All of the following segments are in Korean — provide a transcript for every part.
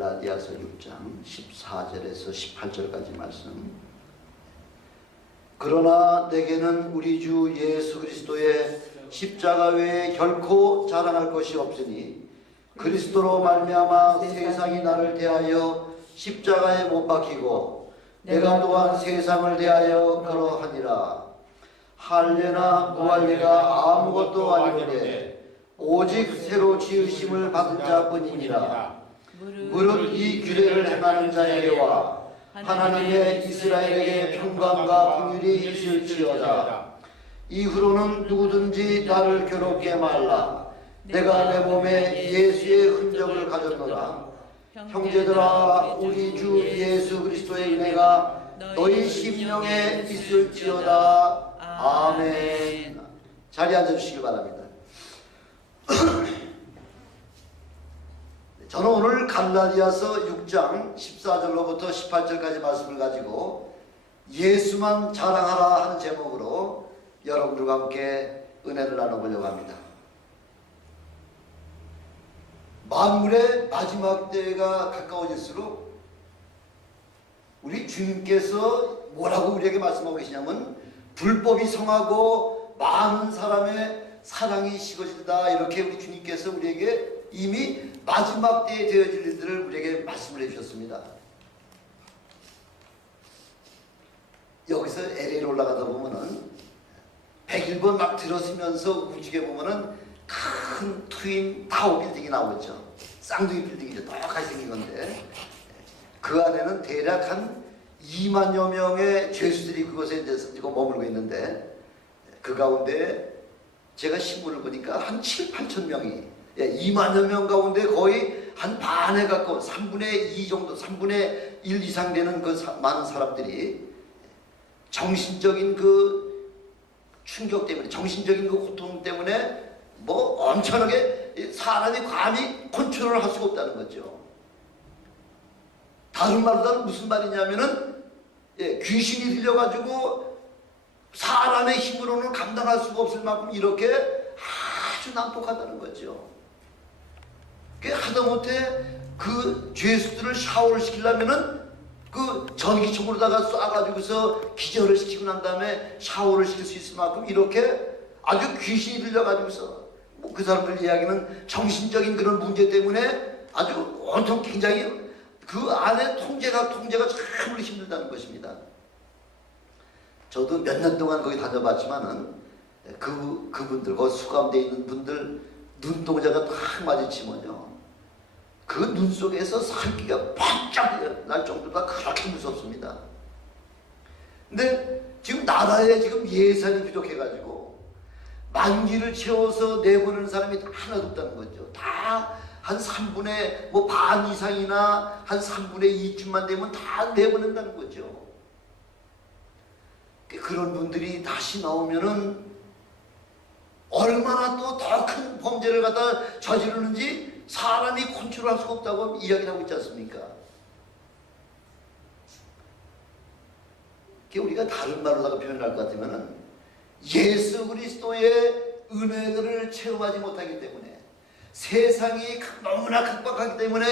갈라디아서 6장 14절에서 18절까지 말씀. 그러나 내게는 우리 주 예수 그리스도의 십자가 외에 결코 자랑할 것이 없으니 그리스도로 말미암아 세상이 나를 대하여 십자가에 못 박히고 내가 또한 세상을 대하여 그러하니라. 할례나 무할례가 아무것도 아니오되 오직 새로 지으심을 받은 자뿐이니라. 무릇 이 규례를 행하는 자에게와 하나님의 이스라엘에게 평강과 긍휼이 있을지어다. 이후로는 누구든지 나를 괴롭게 말라. 내가 내 몸에 예수의 흔적을 가졌노라. 형제들아, 우리 주 예수 그리스도의 은혜가 너희 심령에 있을지어다. 아멘. 자리에 앉아주시기 바랍니다. 저는 오늘 갈라디아서 6장 14절로부터 18절까지 말씀을 가지고 예수만 자랑하라 하는 제목으로 여러분들과 함께 은혜를 나눠보려고 합니다. 만물의 마지막 때가 가까워질수록 우리 주님께서 뭐라고 우리에게 말씀하고 계시냐면 불법이 성하고 많은 사람의 사랑이 식어진다, 이렇게 우리 주님께서 우리에게 이미 마지막 때에 되어질 일들을 우리에게 말씀을 해주셨습니다. 여기서 LA로 올라가다 보면은 101번 막 들어서면서 우측에 보면은 큰 트윈 타워 빌딩이 나오죠. 쌍둥이 빌딩이죠. 똑같이 생긴 건데 그 안에는 대략 한 2만여 명의 죄수들이 그곳에 이제 머물고 있는데 그 가운데 제가 신문을 보니까 한 7, 8천 명이 2만여 명 가운데 거의 한 반에 가까운 3분의 2 정도, 3분의 1 이상 되는 그 많은 사람들이 정신적인 그 충격 때문에, 정신적인 그 고통 때문에 뭐 엄청나게 사람이 감히 컨트롤을 할 수가 없다는 거죠. 다른 말로는 무슨 말이냐면은 귀신이 들려가지고 사람의 힘으로는 감당할 수가 없을 만큼 이렇게 아주 난폭하다는 거죠. 하다못해 그 죄수들을 샤워를 시키려면은 그 전기총으로다가 쏴가지고서 기절을 시키고 난 다음에 샤워를 시킬 수 있을 만큼 이렇게 아주 귀신이 들려가지고서 뭐 그 사람들 이야기는 정신적인 그런 문제 때문에 아주 온통 굉장히 그 안에 통제가 참 힘들다는 것입니다. 저도 몇 년 동안 거기 다녀봤지만은 그분들, 거기 수감되어 있는 분들 눈동자가 딱 마주치면요, 그 눈 속에서 살기가 바짝 날 정도가 그렇게 무섭습니다. 근데 지금 나라에 지금 예산이 부족해가지고 만기를 채워서 내보내는 사람이 하나도 없다는 거죠. 다 한 3분의 반 이상이나 한 3분의 2쯤만 되면 다 내보낸다는 거죠. 그런 분들이 다시 나오면은 얼마나 또 더 큰 범죄를 갖다 저지르는지 사람이 컨트롤할 수가 없다고 이야기를 하고 있지 않습니까? 우리가 다른 말로다가 표현할 것 같으면은 예수 그리스도의 은혜를 체험하지 못하기 때문에, 세상이 너무나 각박하기 때문에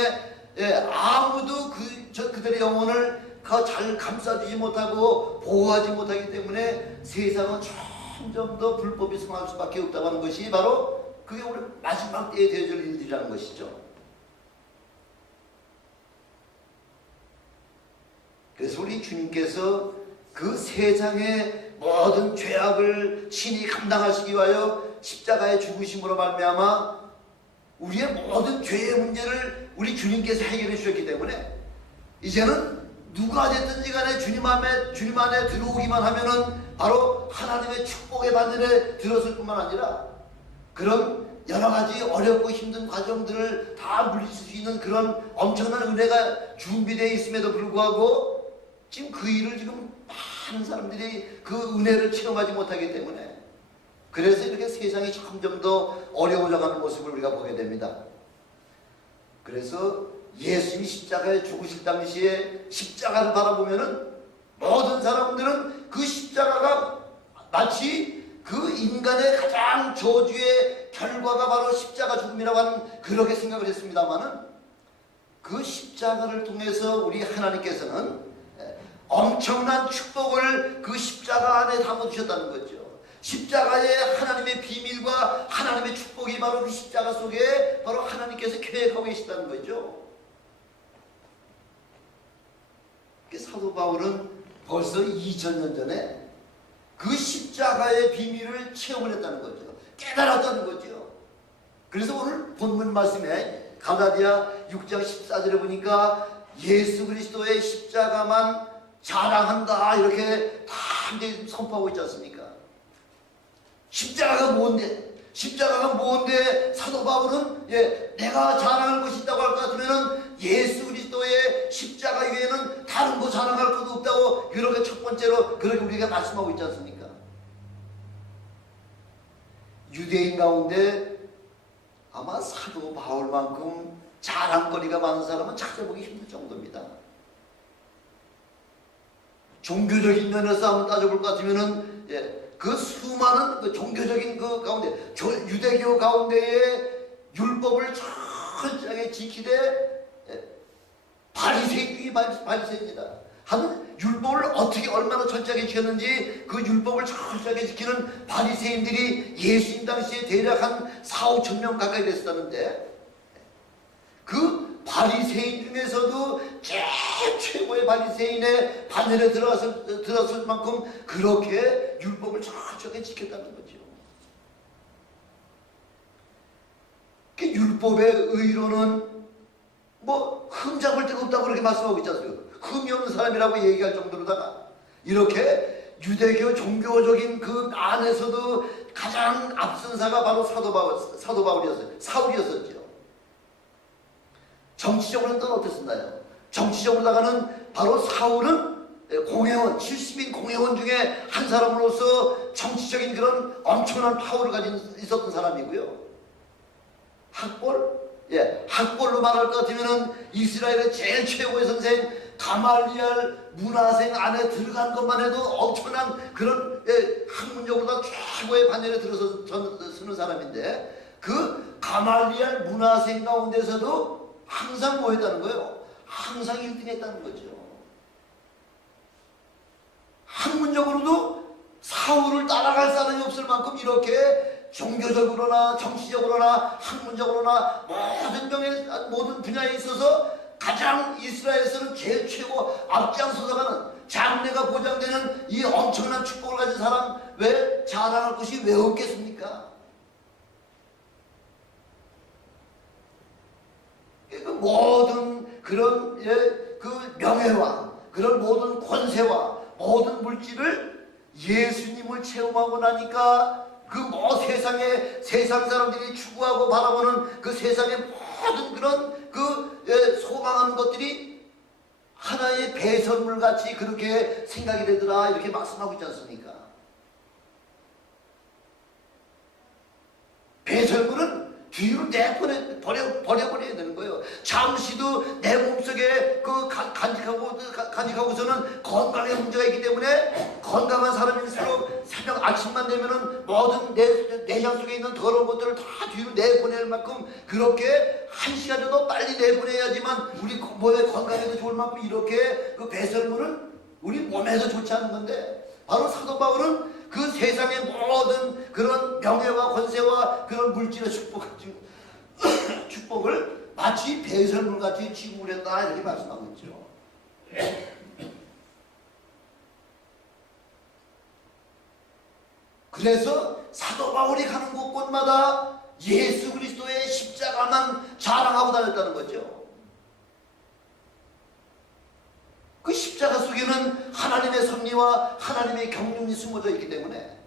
아무도 그들의 영혼을 잘 감싸주지 못하고 보호하지 못하기 때문에 세상은 점점 더 불법이 성할 수밖에 없다고 하는 것이 바로 그게 우리 마지막 때에 되어질 일들이라는 것이죠. 그래서 우리 주님께서 그 세상의 모든 죄악을 친히 감당하시기 위하여 십자가의 죽으심으로 말미암아 우리의 모든 죄의 문제를 우리 주님께서 해결해 주셨기 때문에 이제는 누가 됐든지 간에 주님 안에 들어오기만 하면은 바로 하나님의 축복의 반열에 들었을 뿐만 아니라 그런 여러 가지 어렵고 힘든 과정들을 다 물리칠 수 있는 그런 엄청난 은혜가 준비되어 있음에도 불구하고 지금 그 일을 지금 많은 사람들이 그 은혜를 체험하지 못하기 때문에, 그래서 이렇게 세상이 점점 더 어려워져가는 모습을 우리가 보게 됩니다. 그래서 예수님이 십자가에 죽으실 당시에 십자가를 바라보면은 모든 사람들은 그 십자가가 마치 그 인간의 가장 저주의 결과가 바로 십자가 죽음이라고 하는 그렇게 생각을 했습니다마는 그 십자가를 통해서 우리 하나님께서는 엄청난 축복을 그 십자가 안에 담아주셨다는 거죠. 십자가의 하나님의 비밀과 하나님의 축복이 바로 그 십자가 속에 바로 하나님께서 계획하고 계시다는 거죠. 사도 바울은 벌써 2000년 전에 그 십자가의 비밀을 체험을 했다는 거죠. 깨달았다는 거죠. 그래서 오늘 본문 말씀에 갈라디아 6장 14절에 보니까 예수 그리스도의 십자가만 자랑한다 이렇게 다 이제 선포하고 있지 않습니까? 십자가가 뭔데 사도 바울은 내가 자랑할 것이 있다고 할 것 같으면은 예수 그리스도의 십자가 외에는 다른 거 자랑할 것도 없다고 그렇게 첫 번째로 그렇게 우리가 말씀하고 있지 않습니까? 유대인 가운데 아마 사도 바울만큼 자랑거리가 많은 사람은 찾아보기 힘들 정도입니다. 종교적인 면에서 한번 따져볼 것 같으면은 그 수많은 그 종교적인 그 가운데 유대교 가운데의 율법을 철저하게 지키되 바리새인 중에 바리새인이다. 하는 율법을 어떻게 얼마나 철저하게 지켰는지 그 율법을 철저하게 지키는 바리새인들이 예수님 당시에 대략 한 4~5천 명 가까이 됐었는데 그 바리새인 중에서도 최고의 바리새인의 반열에 들어갔을 만큼 그렇게 율법을 철저하게 지켰다는 거죠. 그 율법의 의로는 뭐 흠잡을 데가 없다고 그렇게 말씀하고 있지 않습니까? 흠이 없는 사람이라고 얘기할 정도로다가 이렇게 유대교 종교적인 그 안에서도 가장 앞선사가 바로 사도 바울이었어요. 사울이었었죠. 정치적으로는 어땠었나요? 정치적으로다가는 바로 사울은 공회원, 70인 공회원 중에 한 사람으로서 정치적인 그런 엄청난 파워를 가진 있었던 사람이고요. 학벌로 말할 것 같으면은 이스라엘의 제일 최고의 선생 가말리알 문화생 안에 들어간 것만 해도 엄청난 그런 학문적으로 최고의 반열에 들어서 서는 사람인데 그 가말리알 문화생 가운데서도 항상 뭐 했다는 거예요? 항상 1등 했다는 거죠. 학문적으로도 사울을 따라갈 사람이 없을 만큼 이렇게 종교적으로나 정치적으로나 학문적으로나 모든 분야에 있어서 가장 이스라엘에서는 제일 최고 앞장서서 가는 장래가 보장되는 이 엄청난 축복을 가진 사람 왜 자랑할 것이 왜 없겠습니까? 그 모든 그런 그 명예와 그런 모든 권세와 모든 물질을 예수님을 체험하고 나니까 그 세상 사람들이 추구하고 바라보는 그 세상의 모든 그런 그 소망하는 것들이 하나의 배설물 같이 그렇게 생각이 되더라 이렇게 말씀하고 있지 않습니까? 배설물은 뒤로 버려버려야 되는 거예요. 잠시도 내 몸속에 간직하고서는 건강에 문제가 있기 때문에 건강한 사람일수록 새벽 아침만 되면은 모든 내장 속에 있는 더러운 것들을 다 뒤로 내보낼 만큼 그렇게 1시간 정도 빨리 내보내야지만 우리 몸의 건강에도 좋을 만큼 이렇게 그 배설물은 우리 몸에도 좋지 않은 건데 바로 사도 바울은 그 세상의 모든 그런 명예와 권세와 그런 물질의 축복을 마치 배설물같이 지구를 했다 이렇게 말씀하고 있죠. 그래서 사도 바울이 가는 곳곳마다 예수 그리스도의 십자가만 자랑하고 다녔다는 거죠. 그 십자가 속에는 하나님의 섭리와 하나님의 경륜이 숨어져 있기 때문에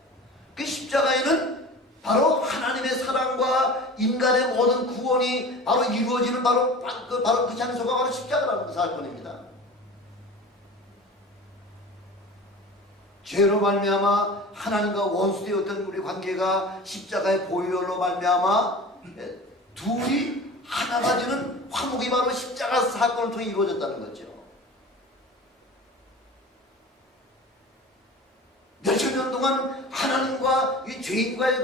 그 십자가에는 바로 하나님의 사랑과 인간의 모든 구원이 바로 이루어지는 바로 그 장소가 바로 십자가라는 사건입니다. 죄로 말미암아 하나님과 원수되었던 우리 관계가 십자가의 보혈로 말미암아 둘이 하나가 되는 화목이 바로 십자가 사건을 통해 이루어졌다는 거죠. 몇천 년 동안 하나님과 이 죄인과의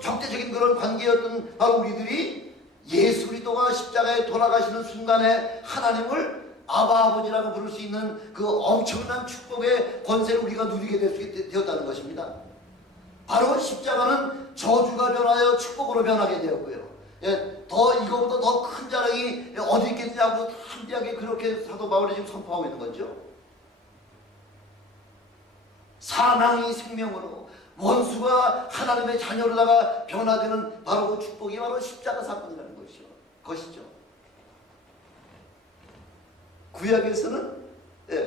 적대적인 그런 관계였던 바로 우리들이 예수 그리스도가 십자가에 돌아가시는 순간에 하나님을 아바 아버지라고 부를 수 있는 그 엄청난 축복의 권세를 우리가 누리게 되었다는 것입니다. 바로 십자가는 저주가 변하여 축복으로 변하게 되었고요. 더 이거보다 더 큰 자랑이 어디 있겠냐고 담대하게 그렇게 사도 바울이 지금 선포하고 있는 거죠. 사망이 생명으로, 원수가 하나님의 자녀로다가 변화되는 바로 그 축복이 바로 십자가 사건이라는 것이죠. 구약에서는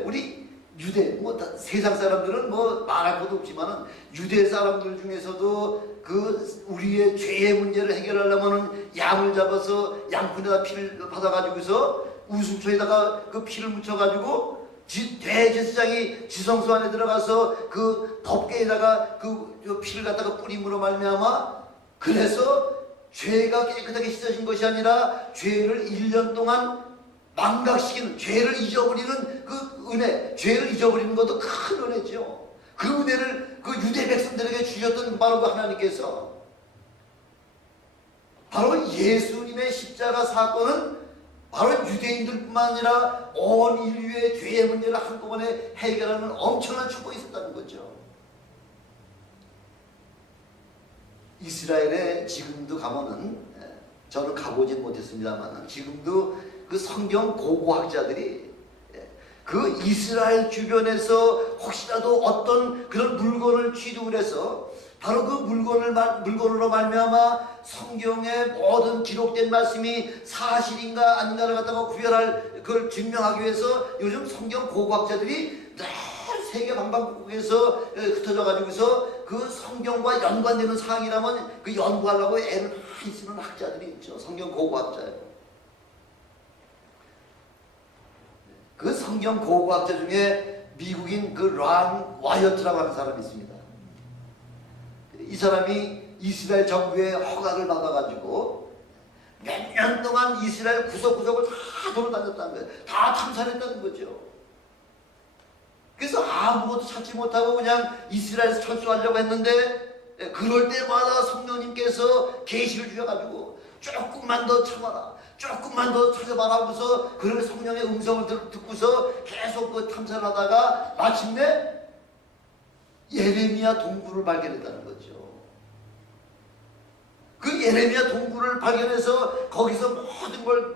우리 유대, 세상 사람들은 말할 것도 없지만은 유대 사람들 중에서도 그 우리의 죄의 문제를 해결하려면은 양을 잡아서 양푼에다 피를 받아가지고서 우순초에다가 그 피를 묻혀가지고 대제사장이 지성소 안에 들어가서 그 덮개에다가 그 피를 갖다가 뿌림으로 말미암아, 그래서 죄가 깨끗하게 씻어진 것이 아니라 죄를 1년 동안 망각시키는, 죄를 잊어버리는 그 은혜, 죄를 잊어버리는 것도 큰 은혜죠. 그 은혜를 그 유대 백성들에게 주셨던 바로 그 하나님께서, 바로 예수님의 십자가 사건은 바로 유대인들뿐만 아니라 온 인류의 죄의 문제를 한꺼번에 해결하는 엄청난 축복이 있었다는 거죠. 이스라엘에 지금도 가면은, 저는 가보지 못했습니다만 지금도 그 성경 고고학자들이 그 이스라엘 주변에서 혹시라도 어떤 그런 물건을 취득을 해서 바로 그 물건으로 말미암아 성경의 모든 기록된 말씀이 사실인가 아닌가를 갖다가 구별할, 그걸 증명하기 위해서 요즘 성경 고고학자들이 늘 세계 방방곡곡에서 흩어져 가지고서 그 성경과 연관되는 사항이라면 그 연구하려고 애를 많이 쓰는 학자들이 있죠. 성경 고고학자예요. 그 성경 고고학자 중에 미국인 그 란 와이어트라고 하는 사람이 있습니다. 이 사람이 이스라엘 정부의 허가를 받아가지고 몇 년 동안 이스라엘 구석구석을 다 돌아다녔다는 거예요. 다 탐사했다는 거죠. 그래서 아무것도 찾지 못하고 그냥 이스라엘에서 철수하려고 했는데, 그럴 때마다 성령님께서 계시를 주셔가지고 조금만 더 참아라, 조금만 더 찾아봐라 하고서 그런 성령의 음성을 듣고서 계속 그 탐사를 하다가 마침내 예레미야 동굴을 발견했다는 거죠. 그 예레미야 동굴을 발견해서 거기서 모든 걸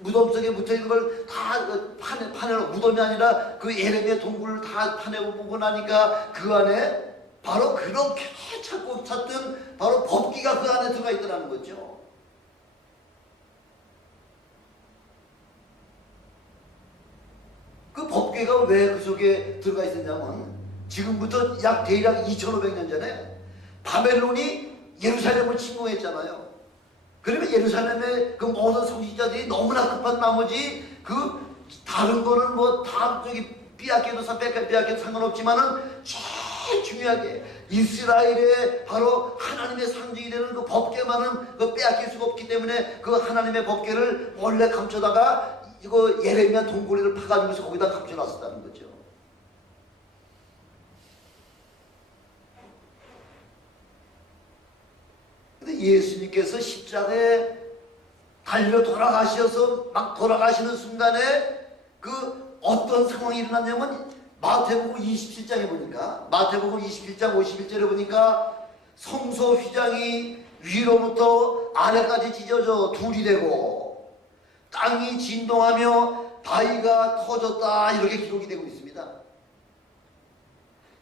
무덤 속에 묻혀있는 걸 다 파내고, 무덤이 아니라 그 예레미야 동굴을 다 파내고 보고 나니까 그 안에 바로 그렇게 찾던 바로 법기가 그 안에 들어가 있더라는 거죠. 그 법궤가 왜 그 속에 들어가 있었냐면, 지금부터 대략 2500년 전에 바벨론이 예루살렘을 침공했잖아요. 그러면 예루살렘의 그 모든 성직자들이 너무나 급한 나머지 그 다른 거는 다 빼앗겨도 상관없지만은 제일 중요하게 이스라엘의 바로 하나님의 상징이 되는 그 법궤만은 그 빼앗길 수가 없기 때문에 그 하나님의 법궤를 원래 감춰다가 이거 예레미야 동굴을 파가지고서 거기다 감춰놨었다는 거죠. 근데 예수님께서 십자가에 달려 돌아가셔서 막 돌아가시는 순간에 그 어떤 상황이 일어났냐면, 마태복음 27장에 보니까, 마태복음 27장 51절에 보니까 성소 휘장이 위로부터 아래까지 찢어져 둘이 되고 땅이 진동하며 바위가 터졌다, 이렇게 기록이 되고 있습니다.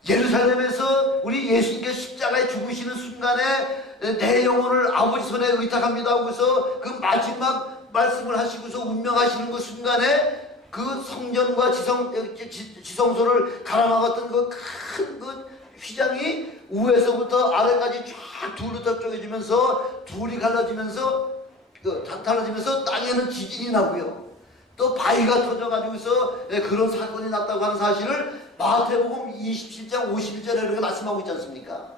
예루살렘에서 우리 예수님께서 십자가에 죽으시는 순간에 내 영혼을 아버지 손에 의탁합니다 하고서 그 마지막 말씀을 하시고서 운명하시는 그 순간에 그 성전과 지성소를 갈아막았던 그 큰 그 휘장이 위에서부터 아래까지 쫙 둘로 쪼개지면서 둘이 갈라지면서 달라지면서 땅에는 지진이 나고요. 또 바위가 터져가지고서 그런 사건이 났다고 하는 사실을 마태복음 27장 51절에 이렇게 말씀하고 있지 않습니까?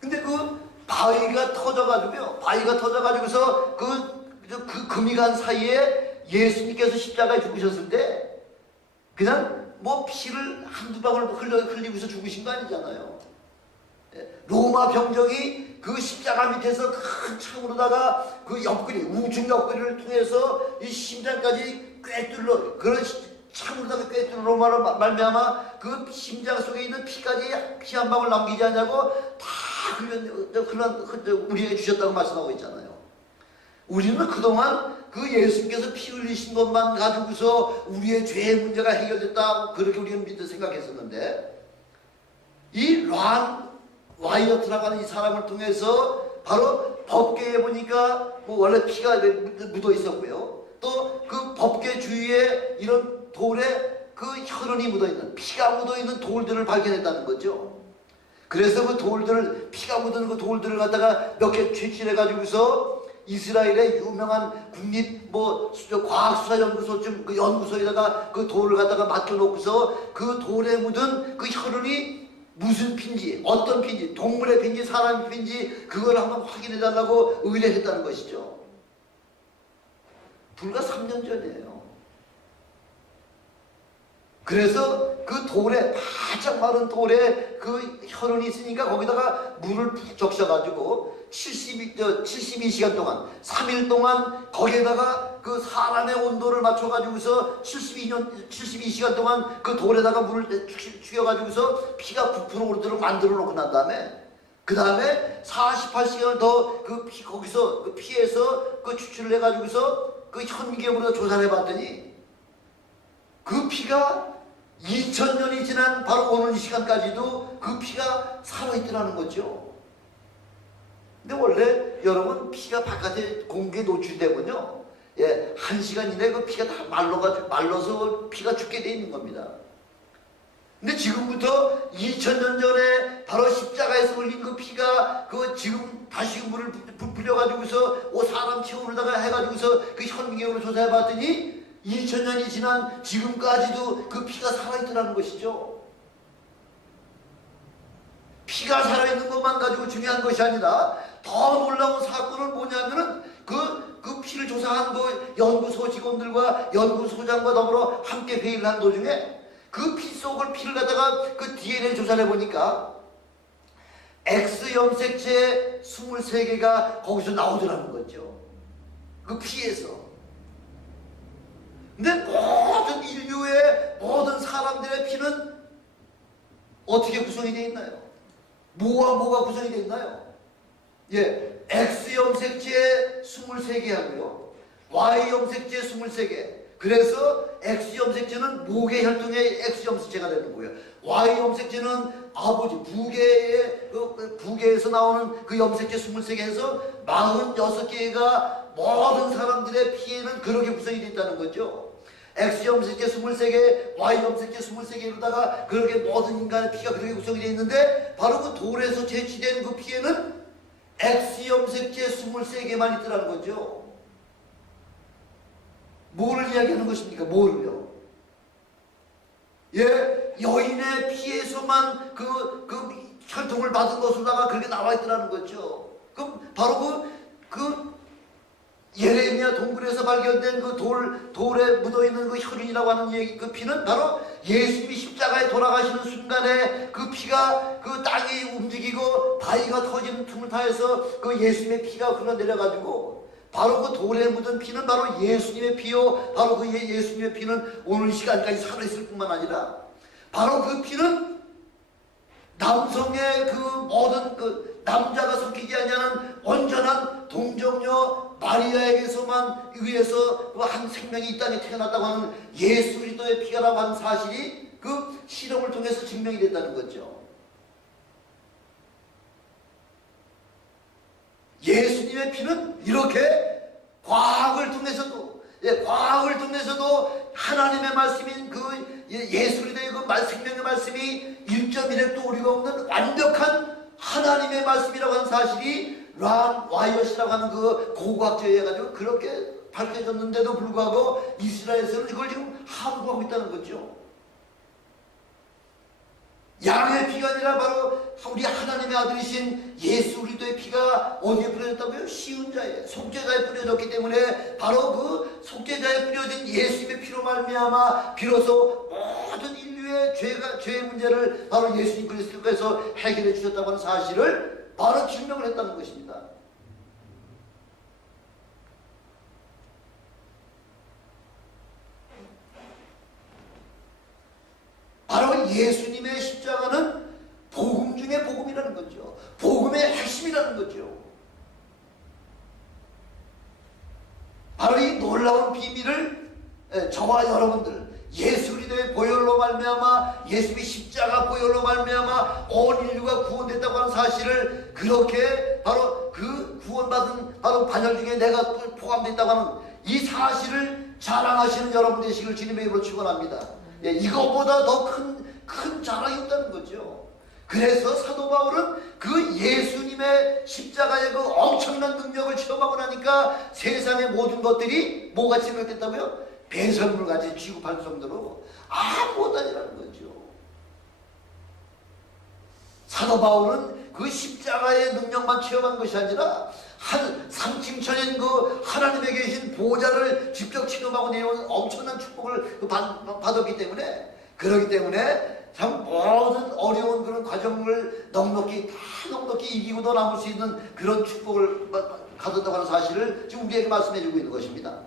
근데 그 바위가 터져가지고서 그 금이 간 사이에 예수님께서 십자가에 죽으셨을 때 그냥 피를 한두 방울 흘리고서 죽으신 거 아니잖아요. 로마 병정이 그 십자가 밑에서 큰 창으로다가 그 옆구리, 우측 옆구리를 통해서 이 심장까지 꿰뚫러, 그런 창으로다가 꿰뚫러 말미암아 그 심장 속에 있는 피까지 피 한 방울 남기지 않냐고 다 우리에게 주셨다고 말씀하고 있잖아요. 우리는 그동안 그 예수님께서 피 흘리신 것만 가지고서 우리의 죄의 문제가 해결됐다, 그렇게 우리는 믿어 생각했었는데, 이 와이어트라고 하는 이 사람을 통해서 바로 법궤에 보니까 뭐 원래 피가 묻어 있었고요, 또 그 법궤 주위에 이런 돌에 그 혈흔이 묻어 있는, 피가 묻어 있는 돌들을 발견했다는 거죠. 그래서 그 돌들을, 피가 묻은 그 돌들을 갖다가 몇 개 채취해 가지고서 이스라엘의 유명한 국립 과학수사연구소쯤 그 연구소에다가 그 돌을 갖다가 맡겨놓고서 그 돌에 묻은 그 혈흔이 무슨 피인지, 어떤 피인지, 동물의 피인지 사람의 피인지 그걸 한번 확인해 달라고 의뢰했다는 것이죠. 불과 3년 전이에요. 그래서 그 돌에, 바짝 마른 돌에 그 혈흔이 있으니까 거기다가 물을 푹 적셔가지고 72시간 동안, 3일 동안 거기에다가 그 사람의 온도를 맞춰가지고서 72시간 동안 그 돌에다가 물을 죽여가지고서 피가 부풀어 오르도록 만들어 놓고 난 다음에, 그 다음에 48시간을 더 그 거기서 그 피에서 그 추출을 해가지고서 그 현미경으로 조사를 해봤더니 그 피가 2000년이 지난 바로 오늘 이 시간까지도 그 피가 살아있더라는 거죠. 근데 원래 여러분, 피가 바깥에 공기에 노출되면요, 1시간 이내에 그 피가 다 말라서 피가 죽게 돼 있는 겁니다. 근데 지금부터 2000년 전에 바로 십자가에서 흘린 그 피가 그 지금 다시 물을 불려가지고서 사람 체온에다가 해가지고서 그 현미경으로 조사해봤더니 2000년이 지난 지금까지도 그 피가 살아있더라는 것이죠. 피가 살아있는 것만 가지고 중요한 것이 아니라 더 놀라운 사건은 뭐냐면은 그 피를 조사한 그 연구소 직원들과 연구소장과 더불어 함께 회의를 한 도중에 그 피 속을 피를 갖다가 그 DNA 조사를 해보니까 X 염색체 23개가 거기서 나오더라는 거죠. 그 피에서. 근데 모든 인류의 모든 사람들의 피는 어떻게 구성이 되어 있나요? 뭐와 뭐가 구성이 되어 있나요? X 염색체 23개 하고요, Y 염색체 23개. 그래서 X 염색체는 목의 혈통의 X 염색체가 되는 거예요. Y 염색체는 아버지 부계에서 나오는 그 염색체 23개에서 46개가 모든 사람들의 피에는 그렇게 구성이 되어 있다는 거죠. X 염색체 23개, Y 염색체 23개로다가 그렇게 모든 인간의 피가 그렇게 구성이 되어 있는데, 바로 그 돌에서 채취된 그 피에는 X 염색체 23개만 있더라는 거죠. 뭐를 이야기하는 것입니까? 뭐를요? 여인의 피에서만 그 혈통을 받은 것으로다가 그렇게 나와 있더라는 거죠. 그럼 바로 그 예레미야 동굴에서 발견된 그 돌에 묻어있는 그 혈흔이라고 하는 얘기, 그 피는 바로 예수님이 십자가에 돌아가시는 순간에 그 피가 그 땅이 움직이고 바위가 터지는 틈을 타해서 그 예수님의 피가 흘러내려가지고, 바로 그 돌에 묻은 피는 바로 예수님의 피요, 바로 그 예수님의 피는 오늘 이 시간까지 살아있을 뿐만 아니라 바로 그 피는 남성의 그 모든 그 남자가 섞이지 않냐는 온전한 동정녀 마리아에게서만 의해서 그 한 생명이 이 땅에 태어났다고 하는 예수 그리스도의 피라고 하는 사실이 그 실험을 통해서 증명이 됐다는 거죠. 예수님의 피는 이렇게 과학을 통해서도 하나님의 말씀인 그 예수 그리스도의 그 생명의 말씀이 1.1획도 오류가 없는 완벽한 하나님의 말씀이라고 하는 사실이 란 와이엇이라고 하는 그 고고학자에 가지고 그렇게 밝혀졌는데도 불구하고 이스라엘에서는 이걸 지금 함구하고 있다는 거죠. 양의 피가 아니라 바로 우리 하나님의 아들이신 예수 그리스도의 피가 어디에 뿌려졌다고요? 시은자에, 속죄자에 뿌려졌기 때문에 바로 그 속죄자에 뿌려진 예수님의 피로 말미암아 비로소 모든 인류 인류의 죄의 문제를 바로 예수님 그리스도께서 해결해 주셨다고 하는 사실을 바로 증명을 했다는 것입니다. 바로 예수님의 십자가는 복음 중에 복음이라는 거죠. 복음의 핵심이라는 거죠. 바로 이 놀라운 비밀을 저와 여러분들 예수 그리스도의 보혈로 말미암아 예수의 십자가 보혈로 말미암아 온 인류가 구원됐다고 하는 사실을 그렇게 바로 그 구원받은 바로 반열 중에 내가 포함됐다고 하는 이 사실을 자랑하시는 여러분 되시길 주님의 이름으로 축원합니다. 이것보다 더 큰 자랑이 없다는 거죠. 그래서 사도 바울은 그 예수님의 십자가의 그 엄청난 능력을 체험하고 나니까 세상의 모든 것들이 뭐같이 생각됐다고요? 배설물같이 취급할 정도로 아무것도 아니라는 거죠. 사도 바울은 그 십자가의 능력만 체험한 것이 아니라 한 상층천인 그 하나님에 계신 보좌를 직접 체험하고 내려온 엄청난 축복을 받았기 때문에, 그렇기 때문에 참 모든 어려운 그런 과정을 넉넉히 이기고도 남을 수 있는 그런 축복을 가졌다고 하는 사실을 지금 우리에게 말씀해 주고 있는 것입니다.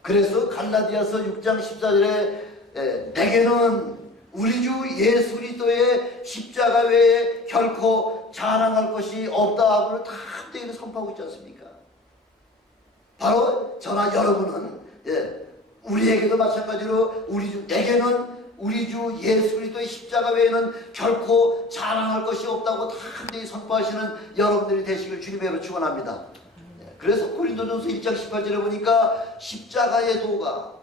그래서 갈라디아서 6장 14절에 내게는 우리 주 예수 그리스도의 십자가 외에 결코 자랑할 것이 없다고 다 선포하고 있지 않습니까? 바로 저나 여러분은 우리에게도 마찬가지로 내게는 우리 주 예수 그리스도의 십자가 외에는 결코 자랑할 것이 없다고 다 함께 선포하시는 여러분들이 되시길 주님의 이름으로 축원합니다. 그래서 고린도전서 1장 18절에 보니까 십자가의 도가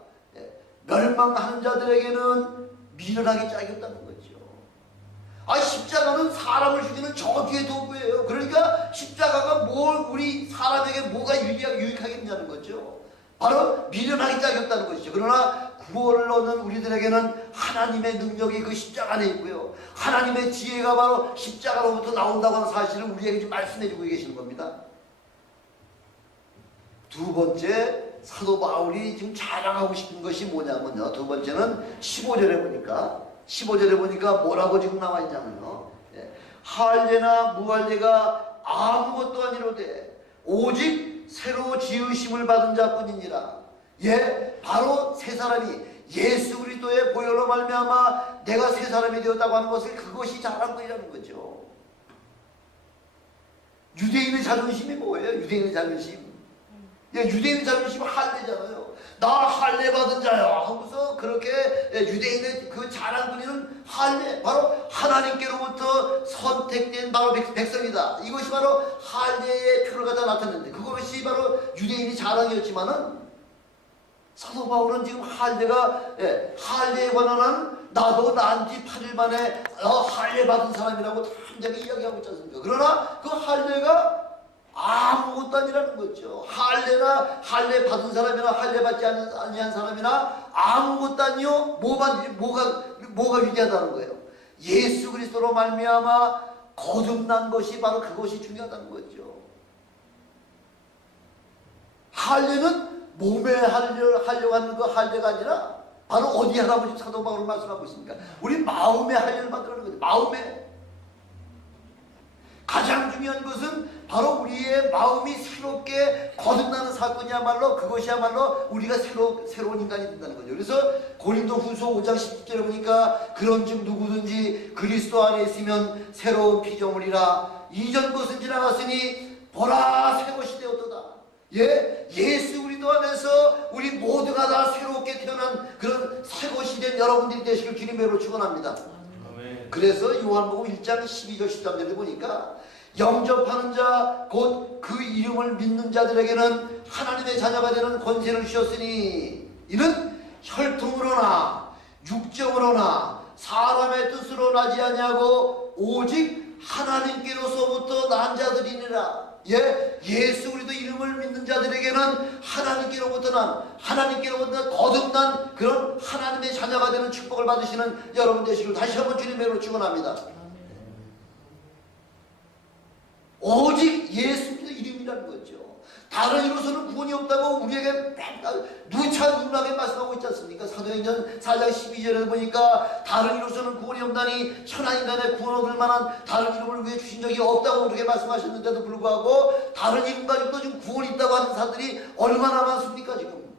멸망하는 자들에게는 미련하기 짝이 없다는 거죠. 십자가는 사람을 죽이는 저주의 도구예요. 그러니까 십자가가 우리 사람에게 뭐가 유익하겠냐는 거죠. 바로 미련하기 짝이 없다는 것이죠. 그러나 구원을 얻는 우리들에게는 하나님의 능력이 그 십자가 안에 있고요. 하나님의 지혜가 바로 십자가로부터 나온다고 하는 사실을 우리에게 지금 말씀해 주고 계시는 겁니다. 두 번째, 사도 바울이 지금 자랑하고 싶은 것이 뭐냐면요. 두 번째는 15절에 보니까 뭐라고 지금 나와 있냐면요. 할례나 무할례가 아무것도 아니로되 오직 새로 지으심을 받은 자뿐이니라. 바로 새 사람이 예수 그리스도의 보혈로 말미암아 내가 새 사람이 되었다고 하는 것을 그것이 자랑거리라는 거죠. 유대인의 자존심이 뭐예요? 유대인의 자존심. 유대인의 자존심은 할례잖아요. 나 할례 받은 자야 하고서 그렇게 유대인의 그 자랑거리는 할례, 바로 하나님께로부터 선택된 바로 백성이다. 이것이 바로 할례의 표를 갖다 나타냈는데, 그것이 바로 유대인의 자랑이었지만은 사도 바울은 지금 할례에 관한 나도 난지 8일 만에 할례 받은 사람이라고 당장에 이야기하고 있지 않습니까? 그러나 그 할례가 아무것도 아니라는 거죠. 할례 받은 사람이나 할례 받지 아니한 사람이나 아무것도 아니요. 뭐가 위대하다는 거예요. 예수 그리스도로 말미암아 거듭난 것이 바로 그것이 중요하다는 거죠. 할례는 몸에 하려고 하는 그 할례가 아니라 바로 어디 할아버지 사도 바울을 말씀하고 있습니까? 우리 마음의 할례를 받으라는 거죠. 마음에. 가장 중요한 것은 바로 우리의 마음이 새롭게 거듭나는 사건이야말로 그것이야말로 우리가 새로운 인간이 된다는 거죠. 그래서 고린도 후서 5장 10절에 보니까 그런즉 누구든지 그리스도 안에 있으면 새로운 피조물이라 이전 것은 지나갔으니 보라 새 것이 되었도다. 예수 그리스도 안에서 우리 모두가 다 새롭게 태어난 그런 새 것이 된 여러분들이 되시길 주님의 이름으로 축원합니다. 그래서 요한복음 1장 12절 13절에 보니까 영접하는 자 곧 그 이름을 믿는 자들에게는 하나님의 자녀가 되는 권세를 주셨으니 이는 혈통으로나 육정으로나 사람의 뜻으로 나지 아니하고 오직 하나님께로서부터 난 자들이니라. 예수 그리스도 이름을 믿는 자들에게는 하나님께로부터 거듭난 그런 하나님의 자녀가 되는 축복을 받으시는 여러분 되시길 다시 한번 주님의 이름으로 축원합니다. 오직 예수 그리스도 이름이라는 거죠. 다른 이로서는 구원이 없다고 우리에게 누차누락하게 말씀하고 있지 않습니까? 사도행전 4장 12절에 보니까 다른 이로서는 구원이 없나니 천하 인간의 구원 얻을 만한 다른 이름을 우리에게 주신 적이 없다고 그렇게 말씀하셨는데도 불구하고 다른 이름 가지고도 지금 구원이 있다고 하는 사람들이 얼마나 많습니까 지금?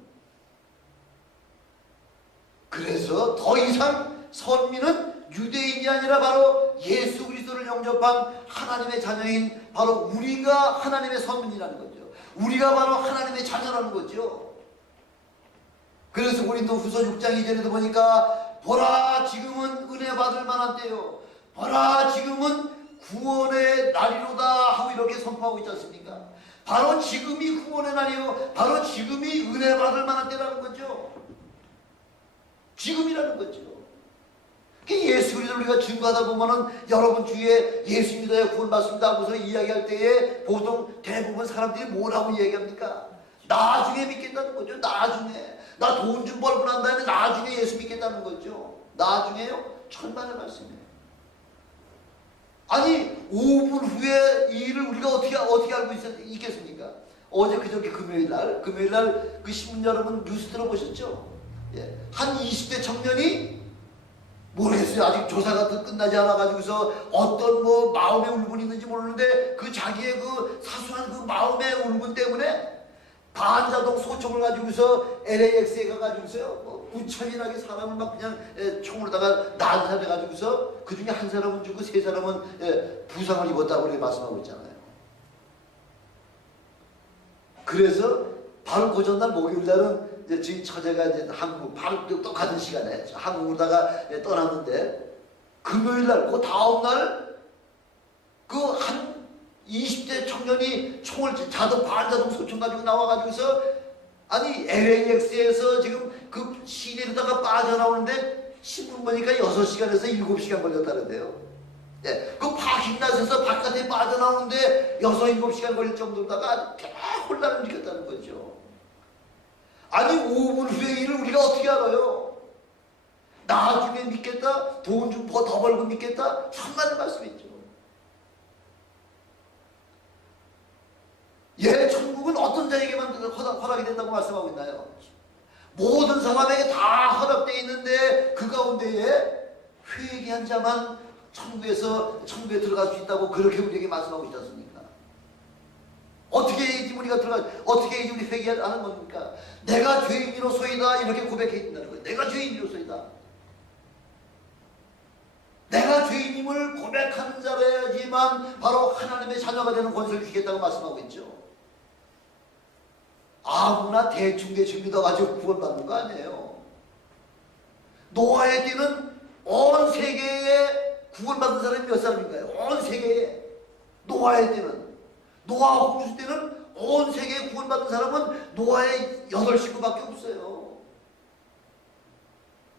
그래서 더 이상 선민은 유대인이 아니라 바로 예수 그리스도를 영접한 하나님의 자녀인 바로 우리가 하나님의 선민이라는 거죠. 우리가 바로 하나님의 자녀라는 거죠. 그래서 고린도후서 6장 2절에도 보니까 보라 지금은 은혜 받을 만한 때요, 보라 지금은 구원의 날이로다 하고 이렇게 선포하고 있지 않습니까? 바로 지금이 구원의 날이요, 바로 지금이 은혜 받을 만한 때라는 거죠. 지금이라는 거죠. 예수 그리스도를 우리가 증거하다 보면은 여러분 주위에 예수 믿어야 구원 받습니다 하고서 이야기할 때에 보통 대부분 사람들이 뭐라고 이야기합니까? 나중에 믿겠다는 거죠. 나중에. 나 돈 좀 벌고 난 다음에 나중에 예수 믿겠다는 거죠. 나중에요? 천만의 말씀이에요. 아니 5분 후에 이 일을 우리가 어떻게 알고 있겠습니까? 어제 그저께 금요일날 그 신문 여러분 뉴스 들어보셨죠? 예. 한 20대 청년이 모르겠어요. 아직 조사가 끝나지 않아가지고서 어떤 뭐 마음의 울분이 있는지 모르는데 그 자기의 그 사소한 그 마음의 울분 때문에 반자동 소총을 가지고서 LAX에 가가지고서요 무차별하게 사람을 막 그냥 총으로다가 난사해가지고서 그 중에 한 사람은 죽고 세 사람은 부상을 입었다고 그렇게 말씀하고 있잖아요. 그래서 바로 그 전날 목요일날은 저희 처제가 이제 한국 바로 똑같은 시간에 한국으로다가 떠났는데 금요일날 그 다음날 그 한 20대 청년이 총을 반자동 소총 가지고 나와가지고서 아니 LAX에서 지금 그 시내로다가 빠져나오는데 신문 보니까 6시간에서 7시간 걸렸다는데요. 예, 그 파킹랏에서 바깥에 빠져나오는데 6, 7시간 걸릴 정도로다가 혼란을 일으켰다는 거죠. 아니 5분 후의 일을 우리가 어떻게 알아요? 나중에 믿겠다? 돈 좀 더 벌고 믿겠다? 천만의 말씀이죠. 예, 천국은 어떤 자에게만 허락이 된다고 말씀하고 있나요? 모든 사람에게 다 허락되어 있는데 그 가운데에 회개한 자만 천국에 들어갈 수 있다고 그렇게 우리에게 말씀하고 있지 않습니까? 어떻게 해야지 우리가 어떻게 해야지 우리 회개하는 겁니까? 내가 죄인이로소이다 이렇게 고백해야 된다는 거예요. 내가 죄인이로소이다. 내가 죄인임을 고백하는 자라야지만 바로 하나님의 자녀가 되는 권세를 주겠다고 말씀하고 있죠. 아무나 대충 믿어가지고 구원받는 거 아니에요. 노아의 때는 온 세계에 구원받은 사람이 몇 사람인가요? 온 세계에. 노아의 때는, 노아 홍수 때는 온 세계에 구원받은 사람은 노아의 8식구밖에 없어요.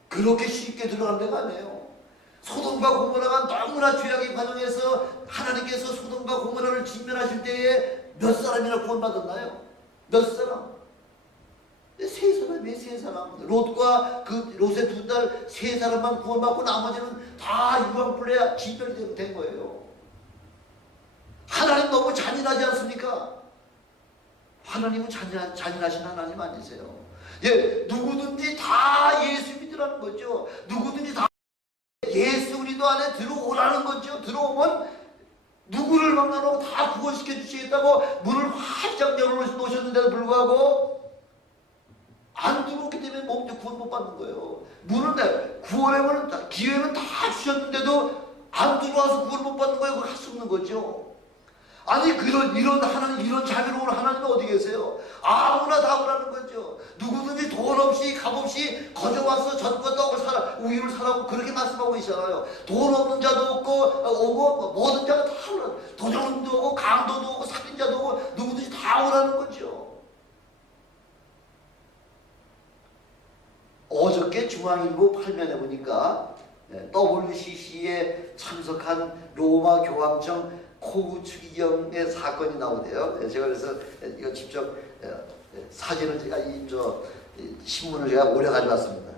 그렇게 쉽게 들어간 데가 아니에요. 소돔과 고모라가 너무나 죄악의 과정에서 하나님께서 소돔과 고모라를 진멸하실 때에 몇 사람이나 구원받았나요? 몇 사람? 세 사람이에요. 세 사람. 롯과 그 롯의 두 딸 세 사람만 구원받고 나머지는 다 유황불에 진멸이 된 거예요. 하나님 너무 잔인하지 않습니까? 하나님은 잔인하신 하나님 아니세요? 예, 누구든지 다 예수 믿으라는 거죠. 누구든지 다 예수 그리스도 안에 들어오라는 거죠. 들어오면 누구를 만나고 다 구원시켜 주시겠다고 문을 활짝 열어놓으셨는데도 불구하고 안 들어오기 때문에 몸도 구원 못 받는 거예요. 문을 구원의 기회는 다 주셨는데도 안 들어와서 구원 못 받는 거예요. 그걸 할 수 없는 거죠. 아니 이런 하나님, 이런 자비로운 하나님은 어디 계세요? 아무나 다 오라는 거죠. 누구든지 돈 없이 값 없이 거저와서 젖과 떡을 우유를 사라고 그렇게 말씀하고 있잖아요. 돈 없는 자도 없고 오고 모든 자가 다 오라. 도둑놈도 오고 강도도 오고 살인자도 오고 누구든지 다 오라는 거죠. 어저께 중앙일보 8면에 보니까 WCC에 참석한 로마 교황청 코우 추기경의 사건이 나오대요. 제가 그래서 이거 직접 사진을 제가 신문을 제가 오래 가져왔습니다.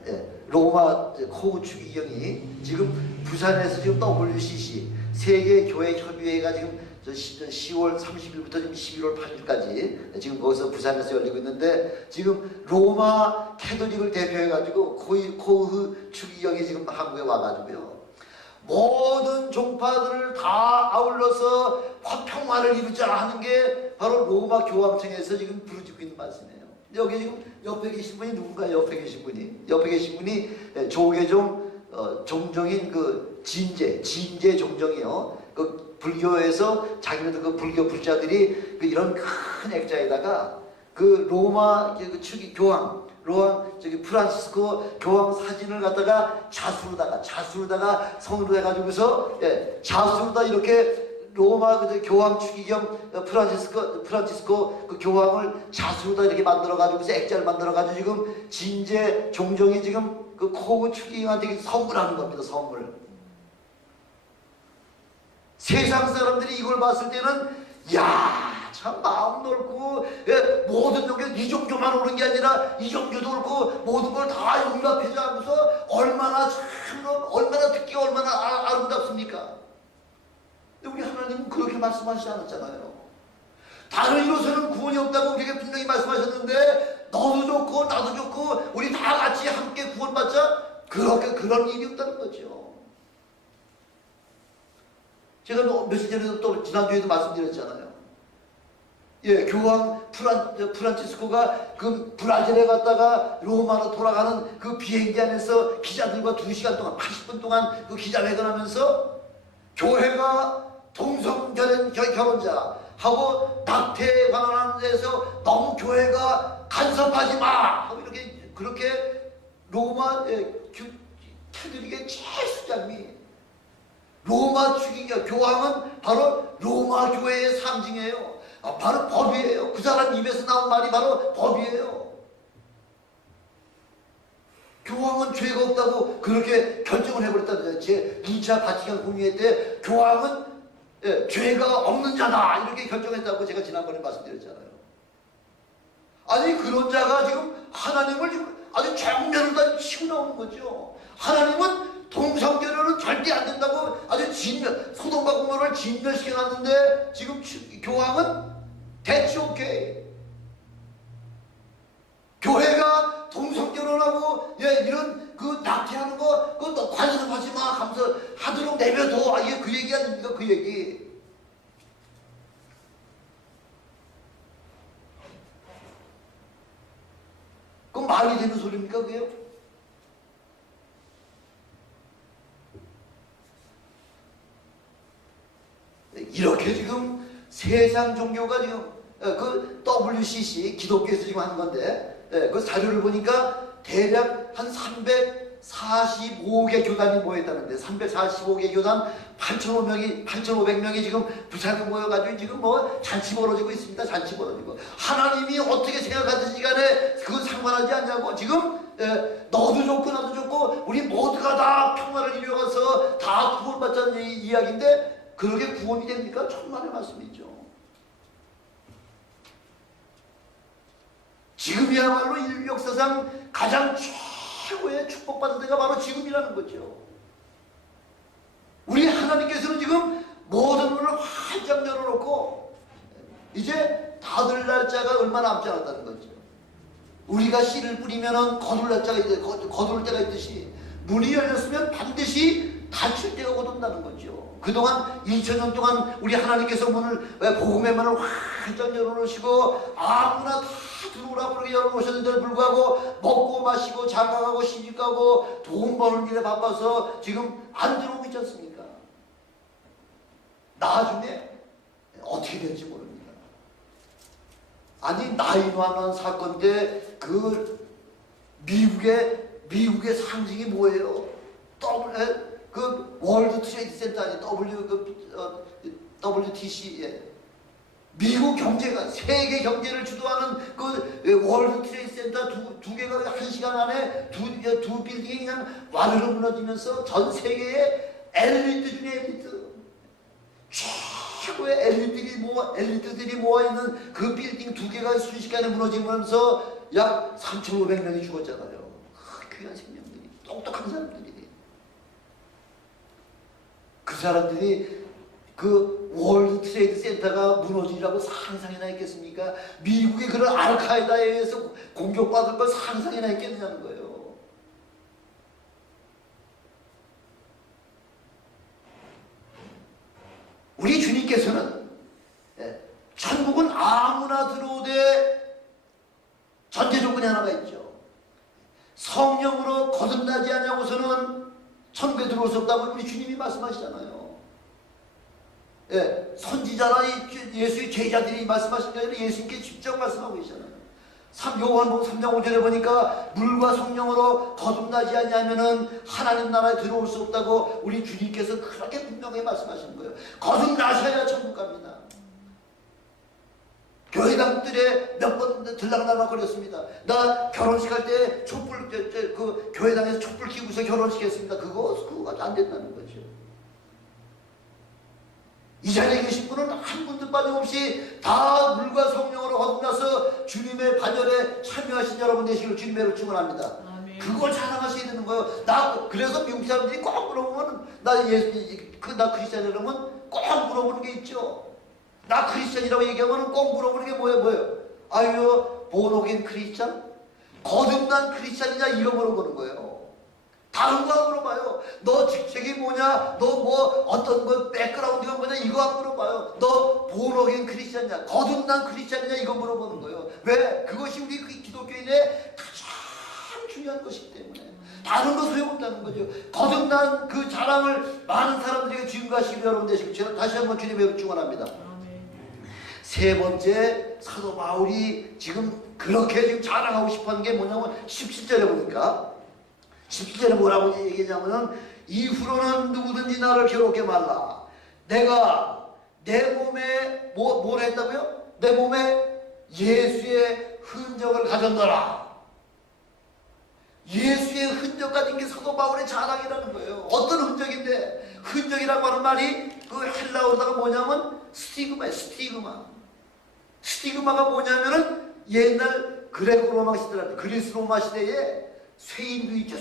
로마 코우 추기경이 지금 부산에서 지금 WCC 세계 교회 협의회가 지금 10월 30일부터 지금 11월 8일까지 지금 거기서 부산에서 열리고 있는데, 지금 로마 캐톨릭을 대표해가지고 코흐 추기경이 지금 한국에 와가지고요, 모든 종파들을 다 아울러서 화평화를 이루자 하는 게 바로 로마 교황청에서 지금 부르짖고 있는 말씀이에요. 여기 지금 옆에 계신 분이 누군가요? 옆에 계신 분이 조계종 종정인 그 진제 종정이요. 그 불교에서 자기네들 그 불교 불자들이 그 이런 큰 액자에다가 그 로마 그 추기 교황 프란시스코 교황 사진을 갖다가 자수로다가 성으로 해가지고서 자수로다 이렇게 로마 그 교황 추기경 프란치스코 그 교황을 자수로다 이렇게 만들어가지고서 액자를 만들어가지고 지금 진제 종정이 지금 그 코그 추기경한테 선물하는 겁니다. 선물. 세상 사람들이 이걸 봤을 때는 참 마음 넓고 모든 종교 이 종교만 오는 게 아니라 이 종교도 옳고 모든 걸 다 용납하지 않고서 얼마나 듣기 얼마나 아름답습니까? 근데 우리 하나님은 그렇게 말씀하시지 않았잖아요. 다른 이로서는 구원이 없다고 우리에게 분명히 말씀하셨는데, 너도 좋고 나도 좋고 우리 다 같이 함께 구원받자, 그런 일이 없다는 거죠. 제가 며칠 전에도 또 지난주에도 말씀드렸잖아요. 교황 프란치스코가 그 브라질에 갔다가 로마로 돌아가는 그 비행기 안에서 기자들과 2시간 동안 80분 동안 그 기자회견하면서 교회가 동성결혼자하고 낙태에 관한 데서 너무 교회가 간섭하지 마 하고 그렇게 로마 캐톨릭의 최수장이 로마 추기경 교황은 바로 로마 교회의 상징이에요. 바로 법이에요. 그 사람 입에서 나온 말이 바로 법이에요. 교황은 죄가 없다고 그렇게 결정을 해버렸다는 거예요. 제 2차 바티칸 공의회 때 교황은 죄가 없는 자다 이렇게 결정했다고 제가 지난번에 말씀드렸잖아요. 아니 그런 자가 지금 하나님을 지금 아주 정면으로 다 치고 나오는 거죠. 하나님은 동성결혼은 절대 안 된다고 아주 소돔과 고모라를 진멸시켜놨는데, 지금 교황은 대치 오케이. 교회가 동성결혼하고 이런 그 낙태하는 거 그거 관섭하지 마 하면서 하도록 내버려둬. 이게 그 얘기 아닙니까? 그 얘기. 그건 말이 되는 소리입니까? 그게요? 이렇게 지금 세상 종교가 지금 그 WCC 기독교에서 지금 하는 건데, 그 자료를 보니까 대략 한 345개 교단이 모였다는데, 345개 교단 8,500명이 지금 부산에 모여가지고 지금 뭐 잔치 벌어지고 있습니다. 잔치 벌어지고. 하나님이 어떻게 생각하든지 간에 그건 상관하지 않냐고. 지금 너도 좋고 나도 좋고 우리 모두가 다 평화를 이루어가서 다 구원받자는 이야기인데, 그렇게 구원이 됩니까? 천만의 말씀이죠. 지금이야말로 인류 역사상 가장 최고의 축복받은 때가 바로 지금이라는 거죠. 우리 하나님께서는 지금 모든 문을 활짝 열어놓고 이제 닫을 날짜가 얼마 남지 않았다는 거죠. 우리가 씨를 뿌리면은 거둘 때가 있듯이 문이 열렸으면 반드시 닫힐 때가 오든다는 거죠. 그동안 2000년 동안 우리 하나님께서 복음의 문을 활짝 열어놓으시고 아무나 다 들어오라고 그렇게 열어놓으셨는데도 불구하고 먹고 마시고 장가가고 시집가고 돈 버는 일에 바빠서 지금 안 들어오고 있지 않습니까? 나중에 어떻게 될지 모릅니다. 아니 나인완환 사건 때 그 미국의 상징이 뭐예요? 그 월드 트레이드 센터 아니 WTC 미국 경제가 세계 경제를 주도하는 그 월드 트레이드 센터 두 개가 한 시간 안에 두 빌딩이 그냥 와르르 무너지면서 전 세계의 엘리트 중에 엘리트, 최고의 엘리트들이 모아있는 그 빌딩 두 개가 순식간에 무너지면서 약 3,500명이 죽었잖아요. 귀한 생명들이, 똑똑한 사람들이. 그 사람들이 그 월드 트레이드 센터가 무너지라고 상상이나 했겠습니까? 미국의 그런 알카에다에 의해서 공격받을 걸 상상이나 했겠느냐는 거예요. 우리 주님께서는 천국은 아무나 들어오되 전제 조건이 하나가 있죠. 성령으로 거듭나지 않냐고서는 천국에 들어올 수 없다고 우리 주님이 말씀하시잖아요. 선지자나 예수의 제자들이 말씀하신 게 아니라 예수님께 직접 말씀하고 계시잖아요. 요한복음 3장 5절에 보니까 물과 성령으로 거듭나지 않냐면은 하나님 나라에 들어올 수 없다고 우리 주님께서 그렇게 분명히 말씀하시는 거예요. 거듭나셔야 천국 갑니다. 교회당들에 몇 번 들락날락 거렸습니다. 나 결혼식 할 때 촛불 그 교회당에서 촛불 켜고서 결혼식 했습니다. 그거 안 된다는 거죠. 이 자리에 계신 분은 한 분도 빠짐없이 다 물과 성령으로 거듭나서 주님의 반열에 참여하신 여러분 되시기를 주님으로 축원합니다. 그걸 자랑하셔야 되는 거예요. 그래서 미국 사람들이 꼭 물어보면 나 크리스찬이라면 꼭 물어보는 게 있죠. 나 크리스찬이라고 얘기하면 꼭 물어보는 게 뭐예요? 아유, 본어긴 크리스찬? 거듭난 크리스찬이냐? 이거 물어보는 거예요. 다른 거 안 물어봐요. 너 직책이 뭐냐? 너 뭐 어떤 거 백그라운드가 뭐냐? 이거 안 물어봐요. 너 본어긴 크리스찬이냐? 거듭난 크리스찬이냐? 이거 물어보는 거예요. 왜? 그것이 우리 기독교인의 가장 중요한 것이기 때문에. 다른 거 소용없다는 거죠. 거듭난 그 자랑을 많은 사람들에게 증거하시기 여러분 되시고 제가 다시 한번 주님의 축원합니다. 세 번째, 사도 바울이 지금 그렇게 지금 자랑하고 싶어 하는 게 뭐냐면 17절에 보니까 17절에 뭐라고 얘기하냐면은 이후로는 누구든지 나를 괴롭게 말라. 내가 내 몸에 뭘 했다고요? 내 몸에 예수의 흔적을 가졌노라. 예수의 흔적 가진 게 사도 바울의 자랑이라는 거예요. 어떤 흔적인데? 흔적이라고 하는 말이 그 헬라어로다가 뭐냐면 스티그마예요. 스티그마가 뭐냐면은 옛날 그레고 로마 시대랄 때 그리스 로마 시대에 쇠인도 있죠.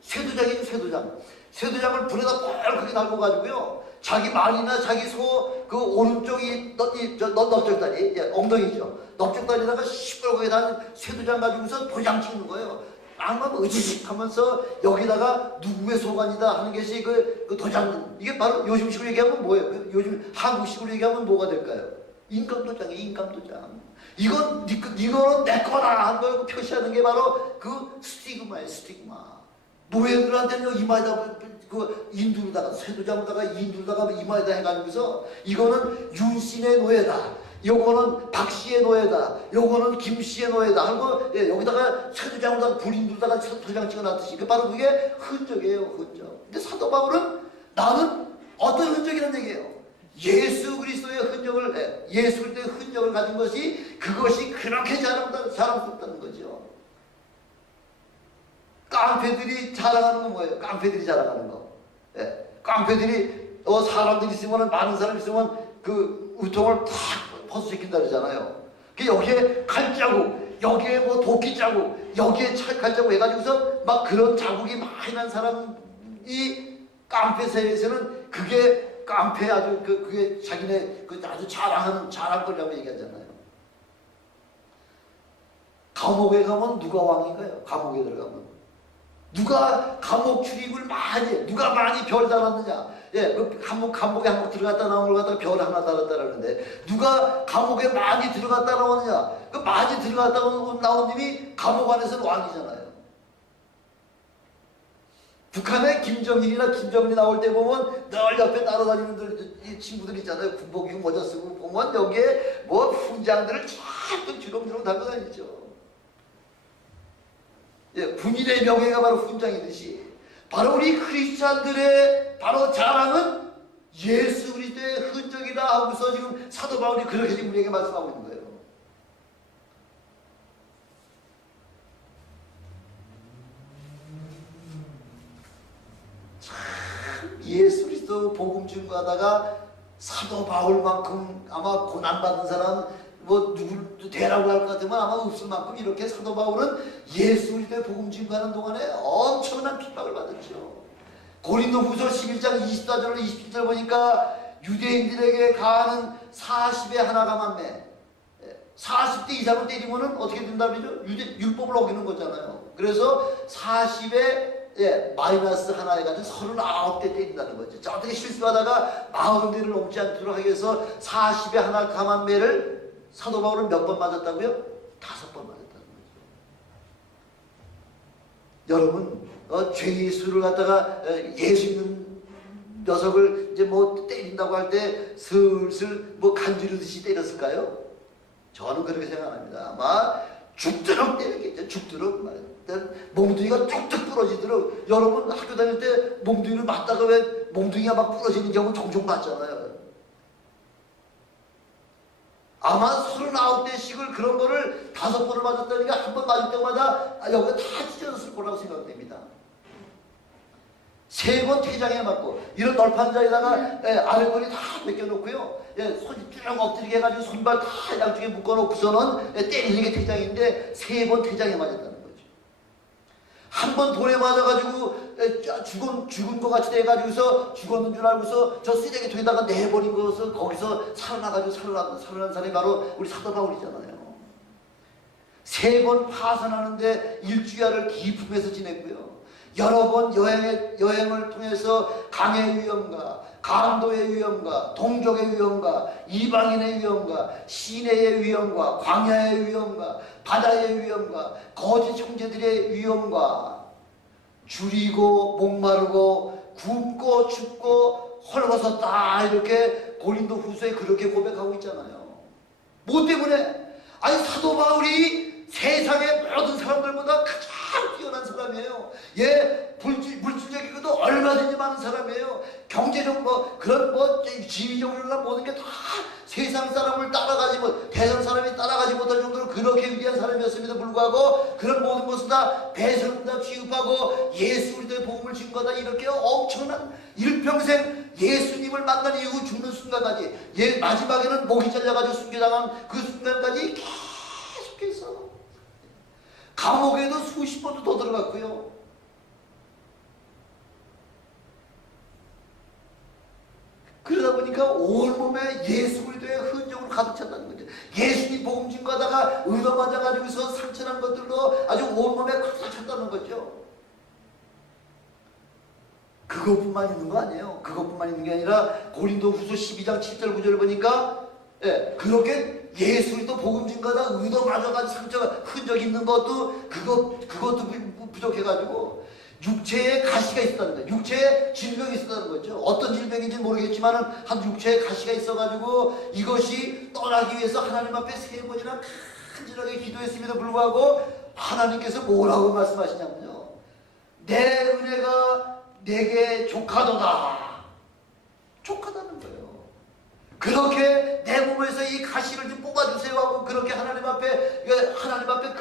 쇠도장이죠. 쇠도장을 불에다 뻘겋게 달궈가지고요. 자기 말이나 자기 소 그 오른쪽이 넓적다리 엉덩이죠. 넓적다리에다가 시뻘겋게 단 쇠도장 가지고서 도장 찍는 거예요. 악만 으지직 하면서 여기다가 누구의 소관이다 하는 것이 그 도장. 이게 바로 요즘식으로 얘기하면 뭐예요? 요즘 한국식으로 얘기하면 뭐가 될까요? 인감도장이에요. 인감도장. 이거는 내 거다 하는 걸 표시하는 게 바로 그 스티그마예요. 스티그마. 노예들한테는 이마에다 그 인두로다가 쇠도장으로다가 인두로다가 이마에다 해가지고서 이거는 윤씨의 노예다. 요거는 박씨의 노예다. 요거는 김씨의 노예다. 하고 여기다가 쇠도장으로다가 불인두로다가 도장 찍어놨듯이 바로 그게 흔적이에요. 흔적. 근데 사도 바울은 나는 어떤 흔적이라는 얘기예요. 예수 그리스도의 흔적을 예수 그리스도의 흔적을 가진 것이 그것이 그렇게 자랑스럽다는 거죠. 깡패들이 자랑하는 건 뭐예요? 깡패들이 자랑하는 거. 깡패들이 사람들이 있으면 많은 사람이 있으면 그 우통을 탁 벗어시킨다 그러잖아요. 여기에 칼자국, 여기에 뭐 도끼 자국, 여기에 칼자국 해가지고서 막 그런 자국이 많이 난 사람이 깡패 사회에서는 그게 깡패 아주 그게 자기네 아주 자랑거리라고 얘기하잖아요. 감옥에 가면 누가 왕인가요? 감옥에 들어가면 누가 감옥 출입을 많이 해? 누가 많이 별 달았느냐? 그 감옥에 한번 들어갔다 나온 걸 갖다가 별 하나 달았다라는데 누가 감옥에 많이 들어갔다 나오느냐? 그 많이 들어갔다 나온 님이 감옥 안에서는 왕이잖아요. 북한의 김정일이 나올 때 보면 늘 옆에 따라다니는 친구들 있잖아요. 군복 입고 모자 쓰고 보면 여기에 뭐 훈장들을 자꾸 주렁주렁 달고 다니죠. 군인의 명예가 바로 훈장이듯이 바로 우리 크리스찬들의 바로 자랑은 예수 그리스도의 흔적이다 하고서 지금 사도 바울이 그렇게 지금 우리에게 말씀하고 있는 거예요. 예수 그리스도 복음 증거하다가 사도 바울만큼 아마 고난받은 사람 뭐 누굴 대라고 할 것 같으면 아마 없을 만큼 이렇게 사도 바울은 예수 그리스도의 복음 증거하는 동안에 엄청난 핍박을 받았죠. 고린도후서 11장 24절로 27절 보니까 유대인들에게 가하는 40의 하나 감한매, 40대 이상을 때리면은 어떻게 된다면요? 율법을 어기는 거잖아요. 그래서 40에 마이너스 하나 해가지고 39대 때린다는 거죠. 자, 어떻게 실수하다가 40대를 넘지 않도록 하기 위해서 40의 하나 감한매를 사도 바울은 몇 번 맞았다고요? 5번 맞았다는 거죠. 여러분, 죄의 수를 갖다가 예수 있는 녀석을 이제 뭐 때린다고 할 때 슬슬 뭐 간지르듯이 때렸을까요? 저는 그렇게 생각합니다. 아마 죽도록 때렸겠죠. 죽도록 몸뚱이가 뚝뚝 부러지도록. 여러분 학교 다닐 때 몸뚱이를 맞다가 왜 몸뚱이가 막 부러지는 경우 종종 봤잖아요. 아마 39대씩을 그런 거를 5번을 맞았다니까 한 번 맞을 때마다 여기가 다 찢어졌을 거라고 생각됩니다. 3번 퇴장에 맞고 이런 널판 자에다가 아랫머리 다 벗겨놓고요. 손 쭉 엎드리게 해가지고 손발 다 양쪽에 묶어놓고서는 때리는 게 퇴장인데 3번 퇴장에 맞았다는 거죠. 한 번 돌에 맞아가지고 죽은 것 같이 돼가지고서 죽었는 줄 알고서 저 쓰레기통에다가 내버린 것을 거기서 살아나가지고 살아난 사람이 바로 우리 사도 바울이잖아요. 3번 파산하는데 일주일을 기품에서 지냈고요. 여러 번 여행을 통해서 강의 위험과 강도의 위험과 동족의 위험과 이방인의 위험과 시내의 위험과 광야의 위험과 바다의 위험과 거짓 형제들의 위험과 줄이고 목마르고 굶고 춥고 헐벗었다 이렇게 고린도 후서에 그렇게 고백하고 있잖아요. 뭐 때문에? 아니 사도 바울이 세상의 모든 사람들보다 가장 뛰어난 사람이에요. 물질적이고도 얼마든지 많은 사람이에요. 경제적 그런 지위적으로나 모든 게 다 세상 사람을 따라가지 대상 사람이 따라가지 못할 정도로 그렇게 위대한 사람이었음에도 불구하고 그런 모든 것을 다 배설다 취급하고 예수 그리스도의 복음을 증거하다 이렇게 엄청난 일평생 예수님을 만난 이후 죽는 순간까지 마지막에는 목이 잘려가지고 순교당한 그 순간까지 계속해서 감옥에도 수십 번도 더 들어갔고요. 그러다 보니까 온몸에 예수 그리스도의 흔적으로 가득 찼다는 거죠. 예수님 복음 증거하다가 의도 맞아가지고서 상처난 것들로 아주 온몸에 가득 찼다는 거죠. 그것뿐만 있는 거 아니에요. 그것뿐만 있는 게 아니라 고린도 후서 12장 7절 9절을 보니까 그렇게 예수 그리스도 복음 증거하다 의도 맞아가지고 상처가 흔적이 있는 것도 그것도 부족해가지고 육체에 가시가 있었다는 거예요. 육체에 질병이 있었다는 거죠. 어떤 질병인지 모르겠지만 한 육체에 가시가 있어가지고 이것이 떠나기 위해서 하나님 앞에 3번이나 간절하게 기도했음에도 불구하고 하나님께서 뭐라고 말씀하시냐면요. 내 은혜가 내게 족하도다. 족하다는 거예요. 그렇게 내 몸에서 이 가시를 좀 뽑아주세요 하고 그렇게 하나님 앞에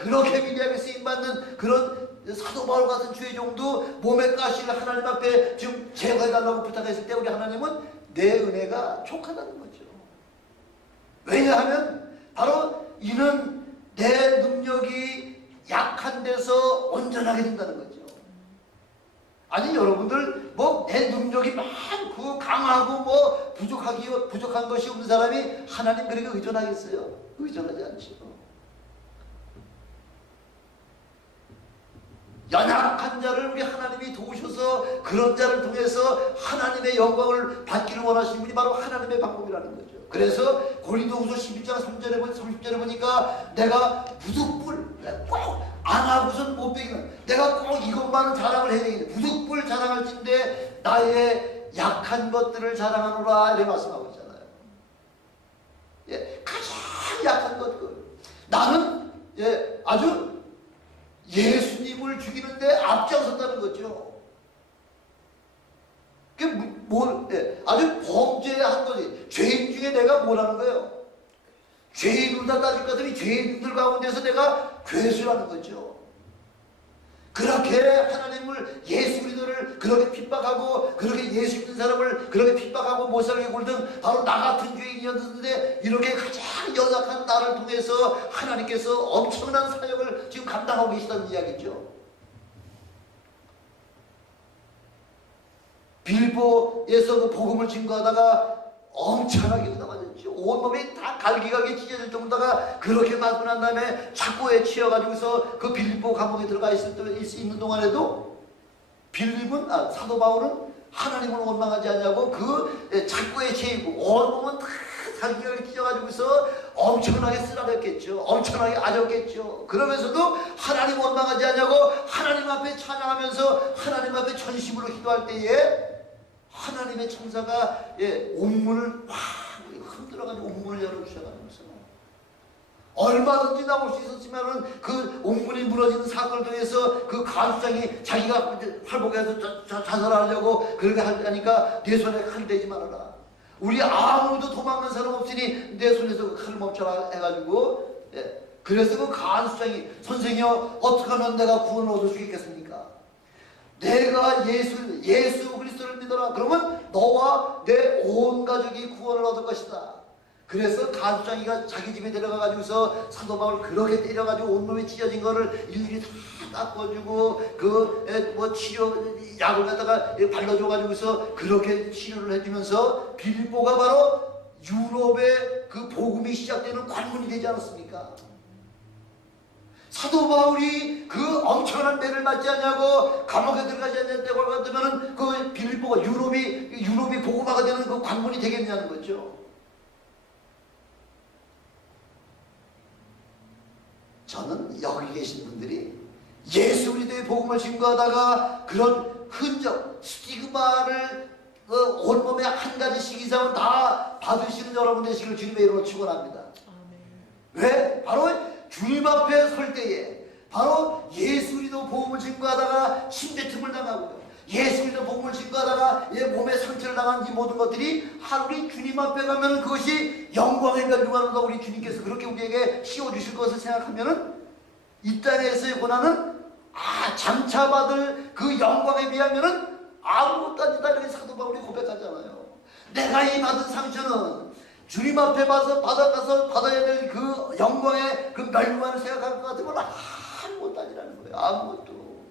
그렇게 위대하게 쓰임받는 그런 사도 바울 같은 주의 종도 몸의 가시를 하나님 앞에 좀 제거해달라고 부탁했을 때 우리 하나님은 내 은혜가 족하다는 거죠. 왜냐하면 바로 이는 내 능력이 약한 데서 온전하게 된다는 거죠. 아니 여러분들 내 능력이 많고 강하고 부족한 것이 없는 사람이 하나님 그렇게 의존하겠어요? 의존하지 않죠. 연약한 자를 우리 하나님이 도우셔서 그런 자를 통해서 하나님의 영광을 받기를 원하시는 분이 바로 하나님의 방법이라는 거죠. 그래서 고린도후서 11장 30절에 보니까 내가 무득불 꼭 안 하고선 못 베기는 내가 꼭 이것만은 자랑을 해야 되겠네. 무득불 자랑할진대 나의 약한 것들을 자랑하노라 이렇게 말씀하고 있잖아요. 가장 약한 것들 나는 아주 예수님을 죽이는데 앞장섰다는 거죠. 그게 아주 범죄한 거지. 죄인 중에 내가 뭐라는 거예요? 죄인을 다 따질 것 같으니 죄인들 가운데서 내가 괴수라는 거죠. 그렇게 하나님을 예수 그리스도를 그렇게 핍박하고 그렇게 예수 믿는 사람을 그렇게 핍박하고 못 살게 굴던 바로 나 같은 죄인이었는데 이렇게 가장 연약한 나를 통해서 하나님께서 엄청난 사역을 지금 감당하고 계시다는 이야기죠. 빌보에서 그 복음을 증거하다가 엄청나게 맞았죠. 온몸이 다 갈기갈기 찢어질 정도다가 그렇게 맞고 난 다음에 착고에 치여가지고서 그 빌립보 감옥에 들어가 있는 동안에도 사도 바울은 하나님을 원망하지 않냐고 그 착고에 치이고 온몸은 다 갈기갈기 찢어가지고서 엄청나게 쓰라렸겠죠. 엄청나게 아렸겠죠. 그러면서도 하나님 원망하지 않냐고 하나님 앞에 찬양하면서 하나님 앞에 전심으로 기도할 때에 하나님의 천사가 옥문을 확 흔들어가지고 옥문을 열어주셔가지고서 얼마든지 나올 수 있었지만은 그 옥문이 무너지는 사건을 통해서 그 간수장이 자기가 활복해서 자살하려고 그렇게 하니까 내 손에 칼 대지 말아라. 우리 아무도 도망간 사람 없으니 내 손에서 칼을 멈춰라 해가지고 그래서 그 간수장이 선생이여 어떻게 하면 내가 구원을 얻을 수 있겠습니까? 내가 예수 그리스도를 믿어라. 그러면 너와 내 온 가족이 구원을 얻을 것이다. 그래서 간수장이가 자기 집에 데려가가지고서 사도 바울 그렇게 때려가지고 온몸이 찢어진 거를 일일이 다 닦아주고 그 치료 약을 갖다가 발라줘가지고서 그렇게 치료를 해주면서 빌립보가 바로 유럽의 그 복음이 시작되는 관문이 되지 않았습니까? 사도 바울이 그 엄청난 매를 맞지 않냐고 감옥에 들어가지 않냐고 같으면은 그 빌립보가 유럽이 복음화가 되는 그 관문이 되겠냐는 거죠. 저는 여기 계신 분들이 예수 그리스도의 복음을 증거하다가 그런 흔적, 스티그마를 온몸에 한 가지씩 이상은 다 받으시는 여러분 되시길 주님의 이름으로 축원합니다. 왜? 바로 주님 앞에 설 때에 바로 예수 그리스도 복음을 증거하다가 침뱉음을 당하고요. 예수 그리스도 복음을 증거하다가 몸에 상처를 당한 이 모든 것들이 우리 주님 앞에 가면 그것이 영광의 멸류관으로 우리 주님께서 그렇게 우리에게 씌워주실 것을 생각하면은 이 땅에서의 고난은 장차받을 그 영광에 비하면은 아무것도 아니다. 이렇게 사도 바울이 고백하잖아요. 내가 이 받은 상처는 주님 앞에 받아가서 받아야 될 그 영광의 그 멸류관을 생각할 것 같으면 아무것도 아니라는 거예요. 아무것도.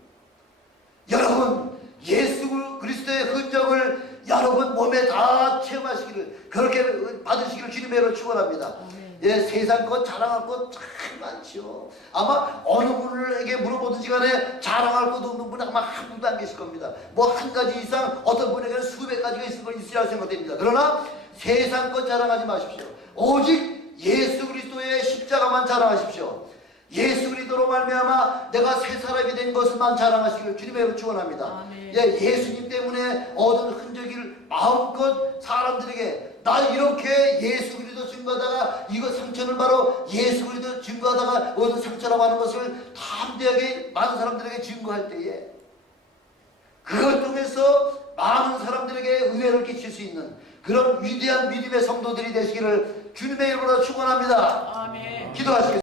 여러분 예수 그리스도의 흔적을 여러분 몸에 다 체험하시기를 그렇게 받으시기를 주님의 이름으로 축원합니다. 세상 것 자랑할 것 참 많죠. 아마 어느 분에게 물어보든지 간에 자랑할 것 없는 분은 아마 한 분도 안 계실 겁니다. 뭐 한 가지 이상 어떤 분에게는 수백 가지가 있으리라 생각됩니다. 그러나 세상 것 자랑하지 마십시오. 오직 예수 그리스도의 십자가만 자랑하십시오. 예수 그리스도로 말미암아 내가 새 사람이 된 것을만 자랑하시길 주님의 이름으로 축원합니다. 예수님 때문에 얻은 흔적을 마음껏 사람들에게 나 이렇게 예수 그리스도 증거하다가 이거 상처는 바로 예수 그리스도 증거하다가 얻은 상처라고 하는 것을 담대하게 많은 사람들에게 증거할 때에 그것 통해서 많은 사람들에게 은혜를 끼칠 수 있는 그런 위대한 믿음의 성도들이 되시기를 주님의 이름으로 축원합니다. 기도하시겠습니다.